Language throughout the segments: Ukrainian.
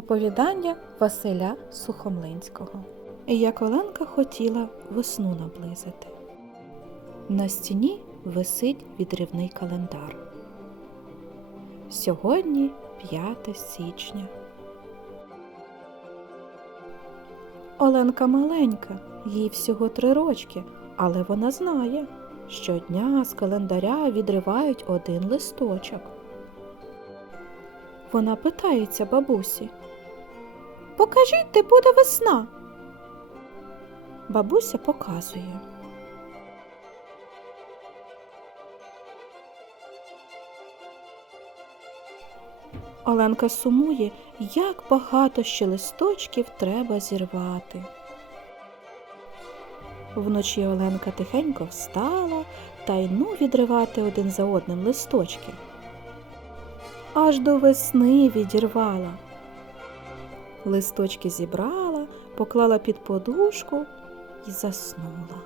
Оповідання Василя Сухомлинського. Як Оленка хотіла весну наблизити. На стіні висить відривний календар. Сьогодні 5 січня. Оленка маленька, їй всього три рочки, але вона знає, щодня з календаря відривають один листочок. Вона питається бабусі. Покажіть, де буде весна. Бабуся показує. Оленка сумує, як багато ще листочків треба зірвати. Вночі Оленка тихенько встала та й ну відривати один за одним листочки. Аж до весни відірвала. Листочки зібрала, поклала під подушку і заснула.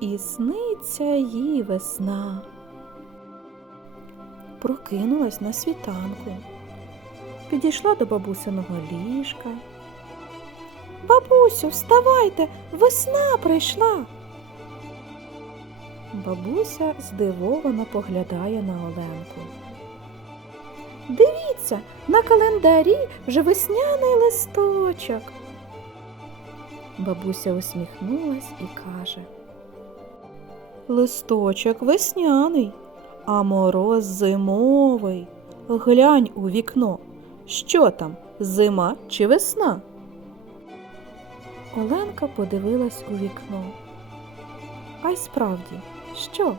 І сниться їй весна. Прокинулась на світанку, підійшла до бабусиного ліжка. Бабусю, вставайте, весна прийшла. Бабуся здивовано поглядає на Оленку. Дивіться, на календарі вже весняний листочок. Бабуся усміхнулась і каже. Листочок весняний, а мороз зимовий. Глянь у вікно. Що там, зима чи весна? Оленка подивилась у вікно. А й справді, що?